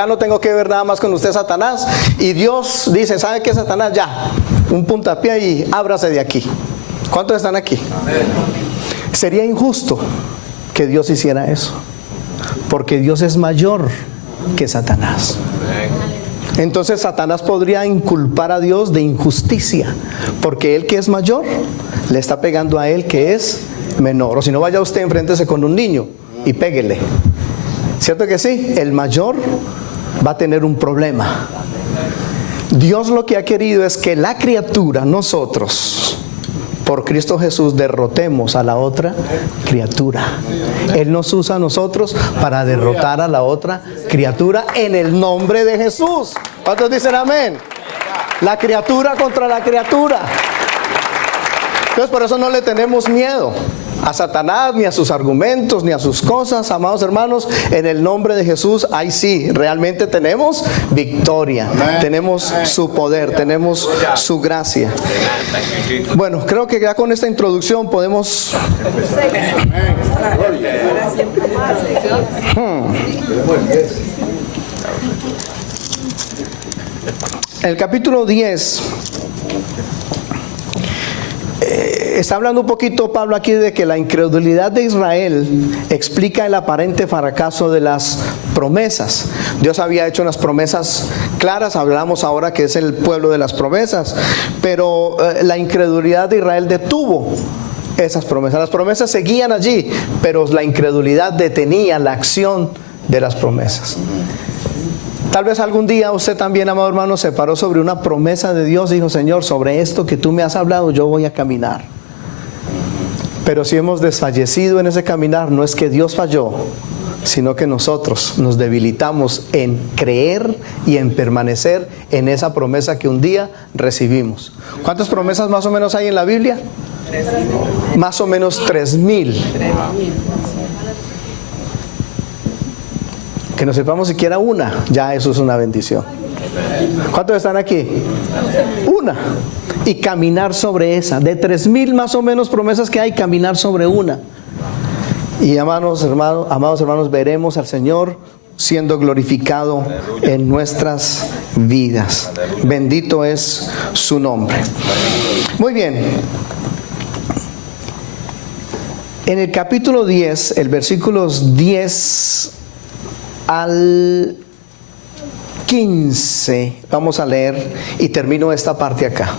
no tengo que ver nada más con usted, Satanás. Y Dios dice, ¿sabe qué, Satanás? Ya, un puntapié y ábrase de aquí. ¿Cuántos están aquí? Amén. Sería injusto que Dios hiciera eso, porque Dios es mayor que Satanás. Entonces Satanás podría inculpar a Dios de injusticia, porque Él que es mayor le está pegando a él que es menor. O si no, vaya usted, enfréntese con un niño y péguele. ¿Cierto que sí? El mayor va a tener un problema. Dios lo que ha querido es que la criatura, nosotros, por Cristo Jesús, derrotemos a la otra criatura. Él nos usa a nosotros para derrotar a la otra criatura en el nombre de Jesús. ¿Cuántos dicen amén? La criatura contra la criatura. Entonces por eso no le tenemos miedo a Satanás, ni a sus argumentos, ni a sus cosas, amados hermanos. En el nombre de Jesús, ahí sí, realmente tenemos victoria, tenemos su poder, tenemos su gracia. Bueno, creo que ya con esta introducción podemos... El capítulo 10... está hablando un poquito Pablo aquí de que la incredulidad de Israel explica el aparente fracaso de las promesas. Dios había hecho unas promesas claras, hablamos ahora que es el pueblo de las promesas, pero la incredulidad de Israel detuvo esas promesas. Las promesas seguían allí, pero la incredulidad detenía la acción de las promesas. Tal vez algún día usted también, amado hermano, se paró sobre una promesa de Dios y dijo: Señor, sobre esto que tú me has hablado, yo voy a caminar. Pero si hemos desfallecido en ese caminar, no es que Dios falló, sino que nosotros nos debilitamos en creer y en permanecer en esa promesa que un día recibimos. ¿Cuántas promesas más o menos hay en la Biblia? Más o menos 3,000. Que nos sepamos siquiera una, ya eso es una bendición. ¿Cuántos están aquí? Una. Y caminar sobre esa. De 3,000 más o menos promesas que hay, caminar sobre una. Y amados hermanos, veremos al Señor siendo glorificado en nuestras vidas. Bendito es su nombre. Muy bien. En el capítulo 10, el versículos 10 al 15, vamos a leer y termino esta parte acá.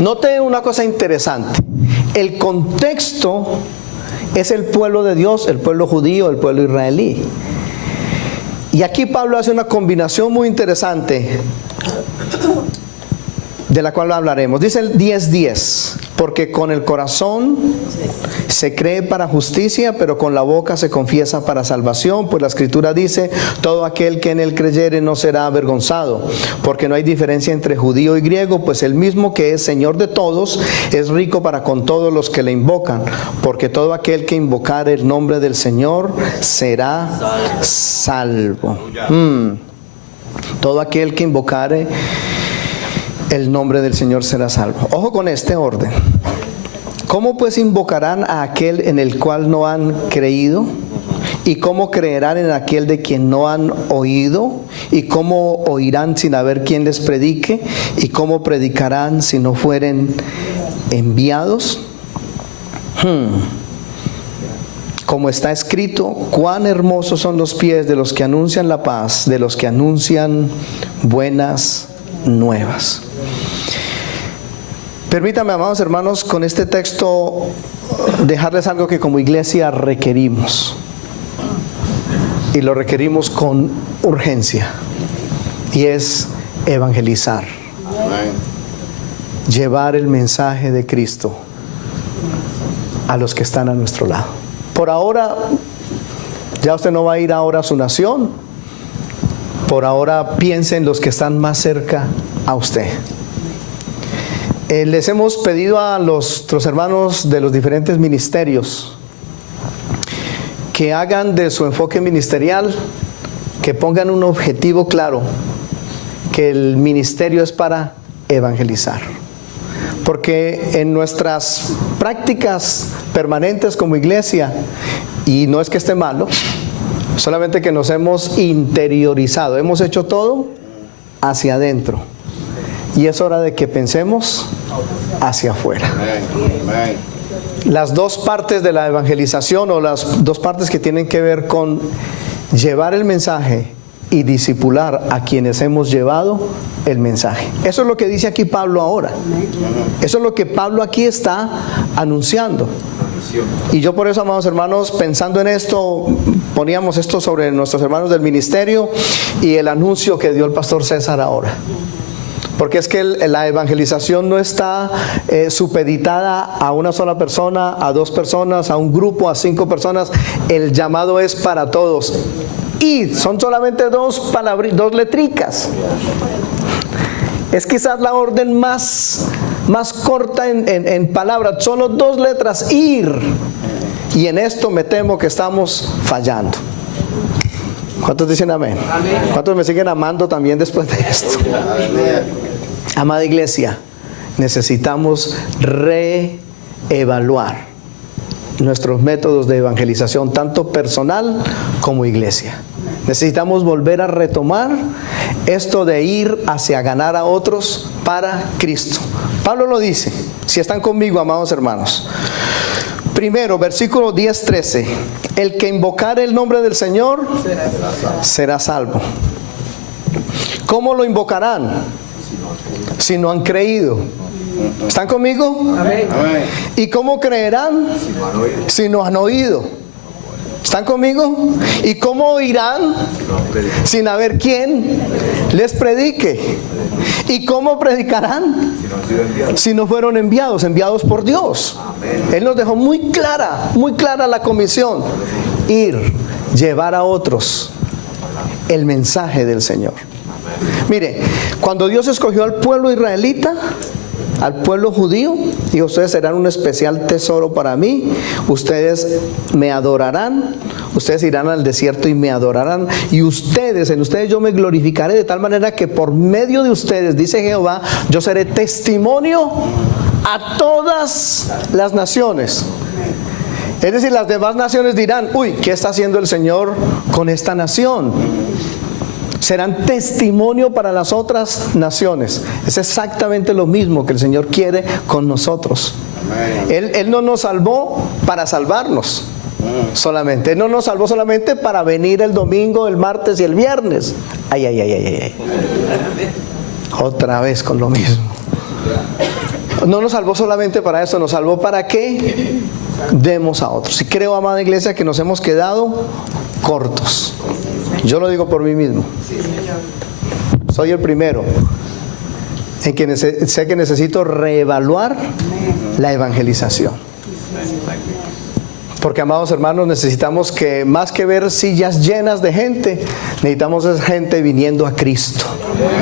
Note una cosa interesante. El contexto es el pueblo de Dios, el pueblo judío, el pueblo israelí. Y aquí Pablo hace una combinación muy interesante, de la cual hablaremos. Dice el 10:10, porque con el corazón se cree para justicia, pero con la boca se confiesa para salvación, pues la Escritura dice: todo aquel que en él creyere no será avergonzado, porque no hay diferencia entre judío y griego, pues el mismo que es Señor de todos es rico para con todos los que le invocan, porque todo aquel que invocare el nombre del Señor será salvo. Todo aquel que invocare el nombre del Señor será salvo. Ojo con este orden. ¿Cómo pues invocarán a aquel en el cual no han creído? ¿Y cómo creerán en aquel de quien no han oído? ¿Y cómo oirán sin haber quien les predique? ¿Y cómo predicarán si no fueren enviados? Como está escrito: cuán hermosos son los pies de los que anuncian la paz, de los que anuncian buenas nuevas. Permítanme, amados hermanos, con este texto dejarles algo que como iglesia requerimos, y lo requerimos con urgencia, y es evangelizar. Llevar el mensaje de Cristo a los que están a nuestro lado. Por ahora, ya usted no va a ir ahora a su nación. Por ahora piense en los que están más cerca a usted. Les hemos pedido a nuestros hermanos de los diferentes ministerios que hagan de su enfoque ministerial, que pongan un objetivo claro, que el ministerio es para evangelizar. Porque en nuestras prácticas permanentes como iglesia, y no es que esté malo, solamente que nos hemos interiorizado, hemos hecho todo hacia adentro. Y es hora de que pensemos hacia afuera. Las dos partes de la evangelización, o las dos partes que tienen que ver con llevar el mensaje y discipular a quienes hemos llevado el mensaje. Eso es lo que dice aquí Pablo ahora. Eso es lo que Pablo aquí está anunciando. Y yo por eso, amados hermanos, pensando en esto, poníamos esto sobre nuestros hermanos del ministerio y el anuncio que dio el pastor César ahora. Porque es que la evangelización no está supeditada a una sola persona, a 2 personas, a un grupo, a 5 personas. El llamado es para todos. Y son solamente 2 letricas. Es quizás la orden más corta en palabras. Solo 2 letras, ir. Y en esto me temo que estamos fallando. ¿Cuántos dicen amén? ¿Cuántos me siguen amando también después de esto? Amada iglesia, necesitamos reevaluar nuestros métodos de evangelización, tanto personal como iglesia. Necesitamos volver a retomar esto de ir hacia ganar a otros para Cristo. Pablo lo dice, si están conmigo, amados hermanos. Primero, versículo 10-13. El que invocare el nombre del Señor será salvo. ¿Cómo lo invocarán? Si no han creído. ¿Están conmigo? Amén. ¿Y cómo creerán? Si no han oído. ¿Están conmigo? ¿Y cómo oirán? Sin haber quien les predique. ¿Y cómo predicarán? Si no fueron enviados por Dios. Él nos dejó muy clara la comisión. Ir, llevar a otros el mensaje del Señor. Mire, cuando Dios escogió al pueblo israelita, al pueblo judío, dijo: ustedes serán un especial tesoro para mí, ustedes me adorarán, ustedes irán al desierto y me adorarán, y en ustedes yo me glorificaré de tal manera que por medio de ustedes, dice Jehová, yo seré testimonio a todas las naciones. Es decir, las demás naciones dirán: uy, ¿qué está haciendo el Señor con esta nación? Serán testimonio para las otras naciones. Es exactamente lo mismo que el Señor quiere con nosotros. Él no nos salvó para salvarnos solamente. Él no nos salvó solamente para venir el domingo, el martes y el viernes. Ay. Otra vez con lo mismo. No nos salvó solamente para eso, nos salvó para que demos a otros. Y creo, amada iglesia, que nos hemos quedado cortos. Yo lo digo por mí mismo. Soy el primero en que sé que necesito reevaluar la evangelización. Porque, amados hermanos, necesitamos que, más que ver sillas llenas de gente, necesitamos es gente viniendo a Cristo,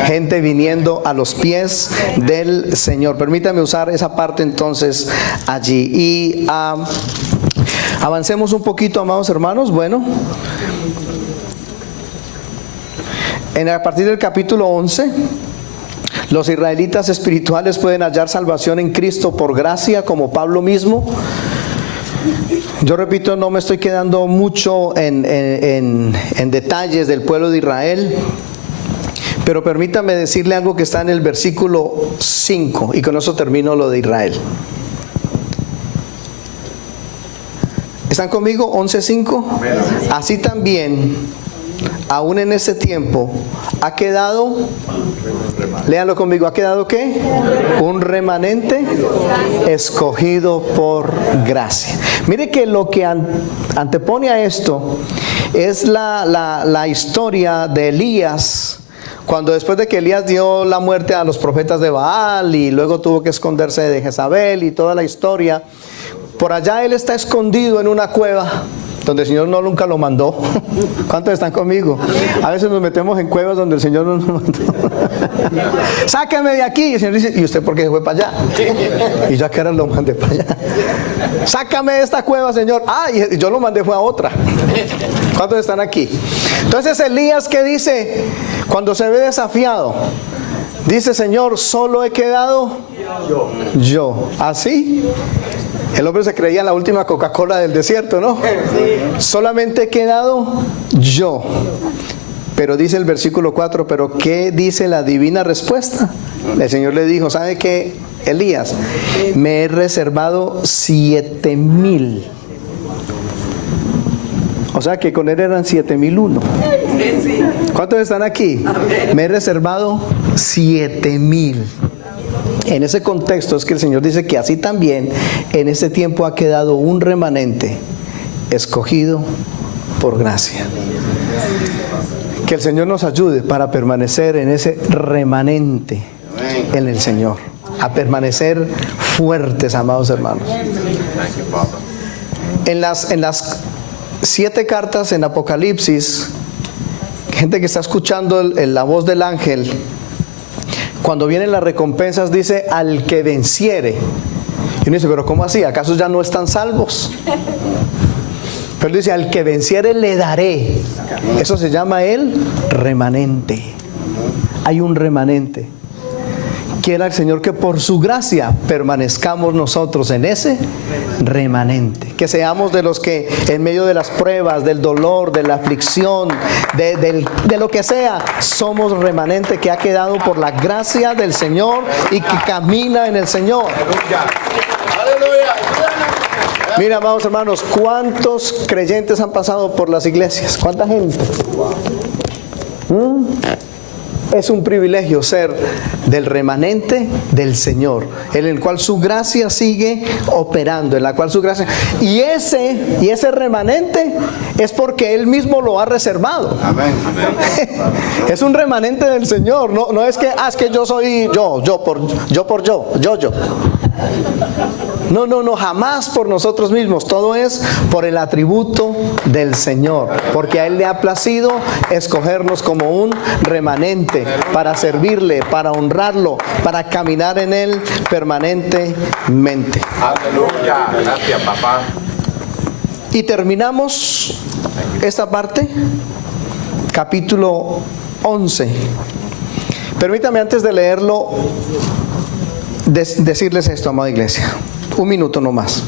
gente viniendo a los pies del Señor. Permítame usar esa parte entonces allí. Y avancemos un poquito, amados hermanos. Bueno, a partir del capítulo 11, los israelitas espirituales pueden hallar salvación en Cristo por gracia, como Pablo mismo. Yo repito, no me estoy quedando mucho en detalles del pueblo de Israel, pero permítame decirle algo que está en el versículo 5, y con eso termino lo de Israel. ¿Están conmigo? 11:5. Así también, aún en ese tiempo, ha quedado, léanlo conmigo, ¿ha quedado qué? Un remanente escogido por gracia. Mire que lo que antepone a esto es la historia de Elías, cuando después de que Elías dio la muerte a los profetas de Baal y luego tuvo que esconderse de Jezabel y toda la historia, por allá él está escondido en una cueva donde el Señor nunca lo mandó. ¿Cuántos están conmigo? A veces nos metemos en cuevas donde el Señor no nos mandó. Sáqueme de aquí. Y el Señor dice: ¿y usted por qué se fue para allá? Y yo a qué hora lo mandé para allá. Sácame de esta cueva, Señor. Y yo lo mandé fue a otra. ¿Cuántos están aquí? Entonces Elías, ¿qué dice? Cuando se ve desafiado, dice: Señor, solo he quedado yo. ¿Así? El hombre se creía la última Coca-Cola del desierto, ¿no? Solamente he quedado yo. Pero dice el versículo 4, ¿pero qué dice la divina respuesta? El Señor le dijo: ¿sabe qué, Elías? Me he reservado 7,000. O sea que con él eran 7,001. ¿Cuántos están aquí? Me he reservado 7,000. En ese contexto es que el Señor dice que así también en este tiempo ha quedado un remanente escogido por gracia. Que el Señor nos ayude para permanecer en ese remanente en el Señor, a permanecer fuertes, amados hermanos. En las 7 cartas en Apocalipsis, gente que está escuchando la voz del ángel, cuando vienen las recompensas dice al que venciere. Y uno dice, pero ¿cómo así? ¿Acaso ya no están salvos? Pero dice, al que venciere le daré. Eso se llama el remanente. Hay un remanente. Quiera el Señor que por su gracia permanezcamos nosotros en ese remanente. Que seamos de los que en medio de las pruebas, del dolor, de la aflicción, de lo que sea, somos remanente que ha quedado por la gracia del Señor y que camina en el Señor. Mira, amados hermanos, ¿cuántos creyentes han pasado por las iglesias? ¿Cuánta gente? Es un privilegio ser del remanente del Señor, en el cual su gracia sigue operando, en la cual su gracia... Y ese remanente es porque Él mismo lo ha reservado. Amén. Es un remanente del Señor, no es que, es que yo soy yo. No, jamás por nosotros mismos. Todo es por el atributo del Señor, porque a Él le ha placido escogernos como un remanente para servirle, para honrarlo, para caminar en Él permanentemente. Aleluya. Gracias, papá. Y terminamos esta parte, capítulo 11. Permítame antes de leerlo decirles esto, amada iglesia. Un minuto nomás.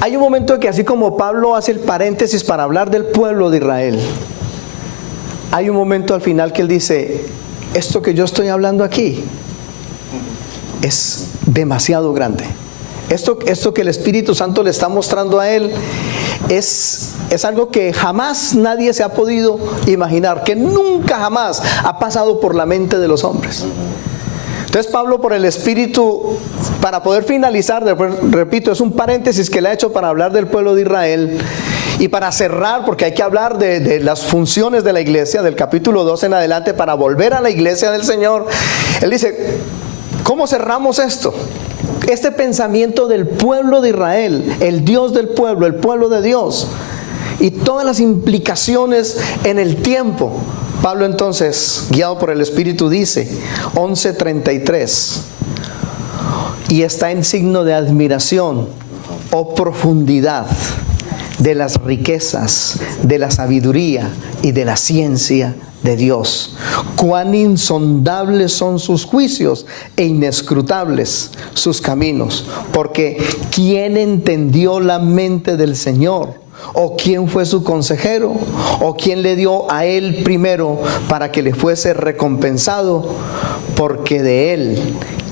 Hay un momento en que así como Pablo hace el paréntesis para hablar del pueblo de Israel, hay un momento al final que él dice, esto que yo estoy hablando aquí es demasiado grande. Esto que el Espíritu Santo le está mostrando a él es algo que jamás nadie se ha podido imaginar, que nunca jamás ha pasado por la mente de los hombres. Entonces Pablo, por el Espíritu, para poder finalizar, repito, es un paréntesis que le ha hecho para hablar del pueblo de Israel y para cerrar, porque hay que hablar de las funciones de la iglesia, del capítulo 2 en adelante, para volver a la iglesia del Señor. Él dice, ¿cómo cerramos esto? Este pensamiento del pueblo de Israel, el Dios del pueblo, el pueblo de Dios, y todas las implicaciones en el tiempo. Pablo entonces, guiado por el Espíritu, dice, 11:33, y está en signo de admiración, oh profundidad de las riquezas, de la sabiduría y de la ciencia de Dios. Cuán insondables son sus juicios e inescrutables sus caminos, porque ¿quién entendió la mente del Señor? ¿O quién fue su consejero? ¿O quién le dio a él primero para que le fuese recompensado? Porque de él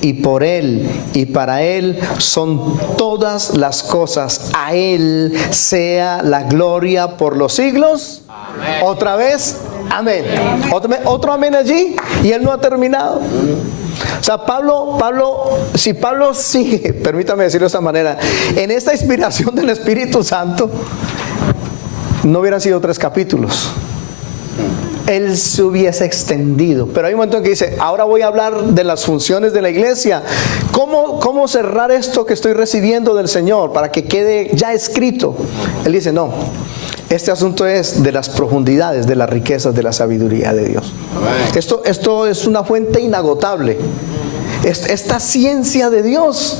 y por él y para él son todas las cosas. A él sea la gloria por los siglos. Amén. Otra vez, amén. Otro amén allí y él no ha terminado. O sea, si Pablo sigue, permítame decirlo de esta manera, en esta inspiración del Espíritu Santo, no hubieran sido 3 capítulos. Él se hubiese extendido. Pero hay un momento en que dice, ahora voy a hablar de las funciones de la iglesia. ¿Cómo cerrar esto que estoy recibiendo del Señor para que quede ya escrito? Él dice, no. Este asunto es de las profundidades, de las riquezas, de la sabiduría de Dios. Esto es una fuente inagotable. Esta ciencia de Dios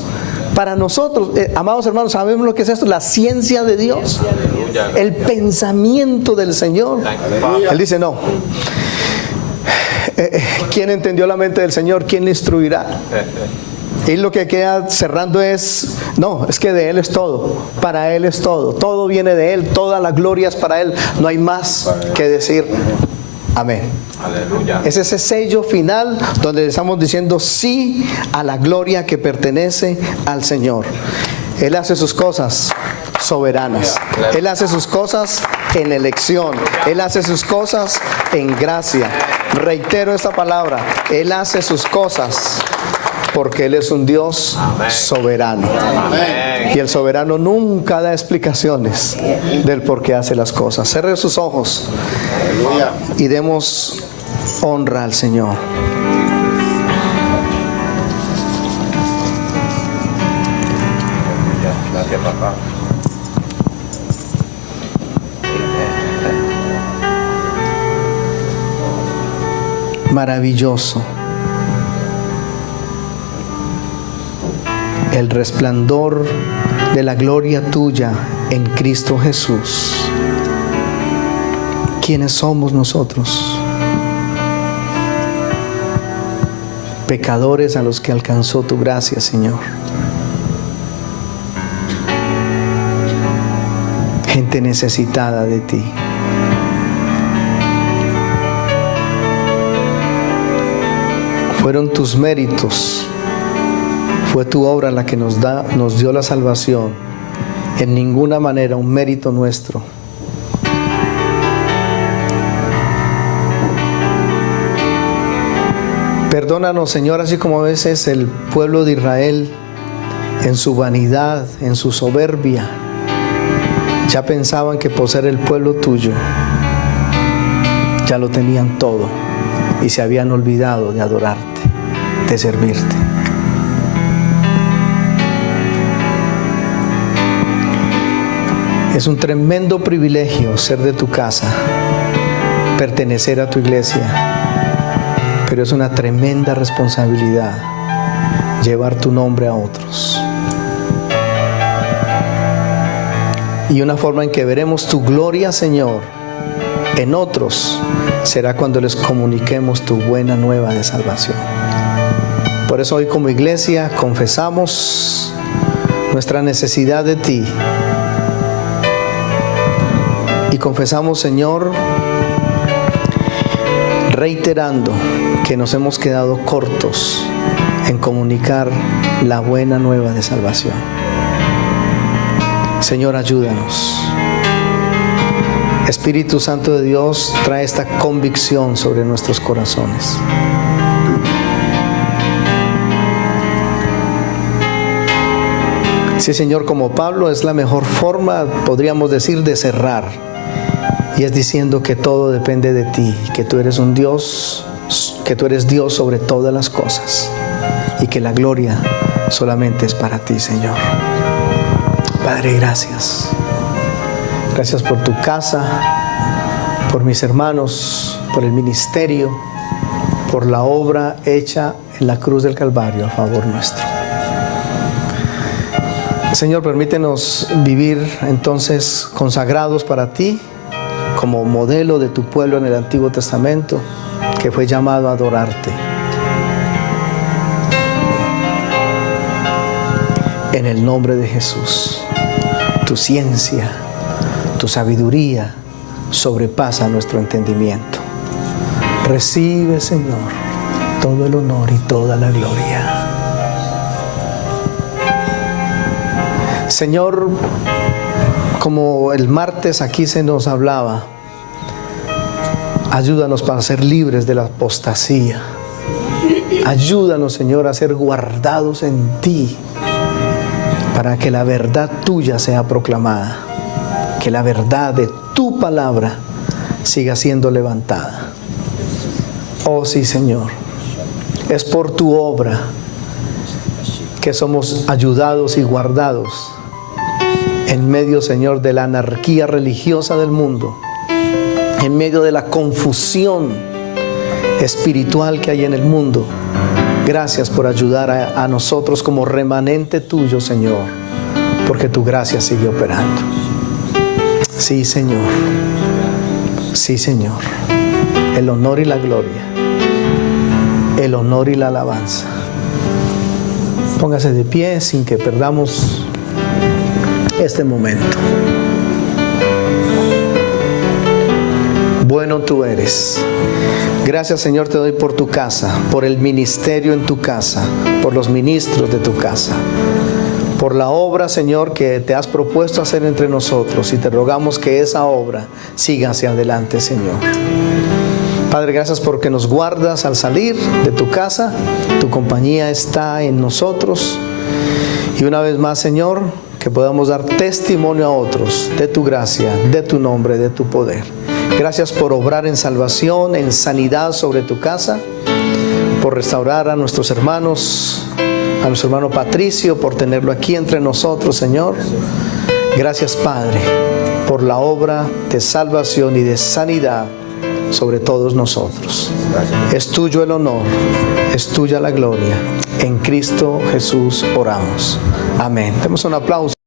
para nosotros, amados hermanos, ¿sabemos lo que es esto? La ciencia de Dios, el pensamiento del Señor. Él dice, no. ¿Quién entendió la mente del Señor? ¿Quién le instruirá? Y lo que queda cerrando es, no, es que de Él es todo, para Él es todo viene de Él, toda la gloria es para Él, no hay más que decir. Amén. Aleluya. Es ese sello final donde estamos diciendo sí a la gloria que pertenece al Señor. Él hace sus cosas soberanas. Él hace sus cosas en elección. Él hace sus cosas en gracia. Reitero esta palabra. Él hace sus cosas porque Él es un Dios soberano. Y el soberano nunca da explicaciones del por qué hace las cosas. Cierre sus ojos y demos honra al Señor. Gracias, papá. Maravilloso el resplandor de la gloria tuya en Cristo Jesús. ¿Quiénes somos nosotros? Pecadores a los que alcanzó tu gracia, Señor. Gente necesitada de ti. Fueron tus méritos, fue tu obra la que nos dio la salvación. En ninguna manera un mérito nuestro. Perdónanos, Señor, así como a veces el pueblo de Israel, en su vanidad, en su soberbia, ya pensaban que por ser el pueblo tuyo, ya lo tenían todo y se habían olvidado de adorarte, de servirte. Es un tremendo privilegio ser de tu casa, pertenecer a tu iglesia, pero es una tremenda responsabilidad llevar tu nombre a otros. Y una forma en que veremos tu gloria, Señor, en otros, será cuando les comuniquemos tu buena nueva de salvación. Por eso hoy como iglesia confesamos nuestra necesidad de ti. Y confesamos, Señor, reiterando que nos hemos quedado cortos en comunicar la buena nueva de salvación. Señor, ayúdanos. Espíritu Santo de Dios, trae esta convicción sobre nuestros corazones. Sí, Señor, como Pablo, es la mejor forma, podríamos decir, de cerrar. Y es diciendo que todo depende de ti, que tú eres un Dios, que tú eres Dios sobre todas las cosas. Y que la gloria solamente es para ti, Señor. Padre, gracias. Gracias por tu casa, por mis hermanos, por el ministerio, por la obra hecha en la cruz del Calvario a favor nuestro. Señor, permítenos vivir entonces consagrados para ti, como modelo de tu pueblo en el Antiguo Testamento, que fue llamado a adorarte. En el nombre de Jesús, tu ciencia, tu sabiduría sobrepasa nuestro entendimiento. Recibe, Señor, todo el honor y toda la gloria. Señor, como el martes aquí se nos hablaba, ayúdanos para ser libres de la apostasía. Ayúdanos, Señor, a ser guardados en ti, para que la verdad tuya sea proclamada, que la verdad de tu palabra siga siendo levantada. Oh sí, Señor, es por tu obra que somos ayudados y guardados en medio, Señor, de la anarquía religiosa del mundo, en medio de la confusión espiritual que hay en el mundo. Gracias por ayudar a nosotros como remanente tuyo, Señor, porque tu gracia sigue operando. Sí, Señor. Sí, Señor. El honor y la gloria. El honor y la alabanza. Póngase de pie sin que perdamos este momento. Bueno tú eres. Gracias, Señor, te doy por tu casa, por el ministerio en tu casa, por los ministros de tu casa, por la obra, Señor, que te has propuesto hacer entre nosotros, y te rogamos que esa obra siga hacia adelante, Señor. Padre, gracias porque nos guardas al salir de tu casa, tu compañía está en nosotros, y una vez más, Señor, que podamos dar testimonio a otros de tu gracia, de tu nombre, de tu poder. Gracias por obrar en salvación, en sanidad sobre tu casa, por restaurar a nuestros hermanos, a nuestro hermano Patricio, por tenerlo aquí entre nosotros, Señor. Gracias, Padre, por la obra de salvación y de sanidad sobre todos nosotros. Es tuyo el honor, es tuya la gloria. En Cristo Jesús oramos. Amén. Demos un aplauso.